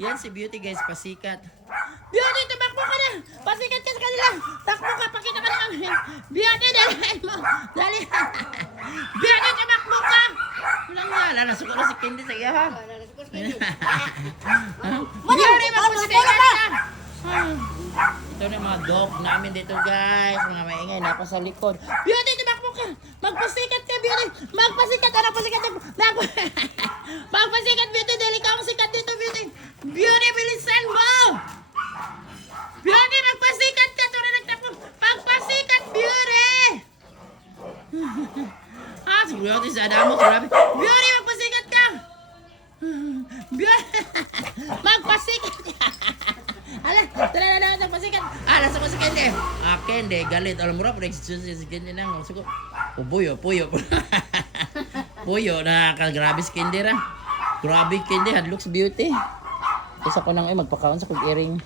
Yan si Beauty guys, pasikat. Beauty, tumakbo ka na! Pasikat ka sa kanila! Takbo ka, pakita ka naman! Beauty, dalihan mo! Dali! Beauty, tumakbo ka! Walang yala, nasuko na si Candy sa iya ha? Beauty, magpasikat ka! Ito na yung mga dog namin dito guys, mga maingay, napa sa likod. Beauty, tumakbo ka! Magpasikat ka, Beauty! Magpasikat! Ano pasikat? Magpasikat, Beauty! Dali ka ang sikat dito, Beauty! Beauty, bilisan mo! Beauty, magpasikat ka! Ito na nagtakbo! Magpasikat, Beauty! Si Beauty, sa damo, grabe. Beauty, magpasikat ka! Beauty! Magpasikat ka! Ala, tala na magpasikat! Nasa ko si Candy! Candy, galit. Alam mo ra, pero si Candy na. Puyo. Puyo, grabe si Candy ra. Grabe Candy, hadlok si Beauty. Isa ko nang magpakaon sa kog-earring.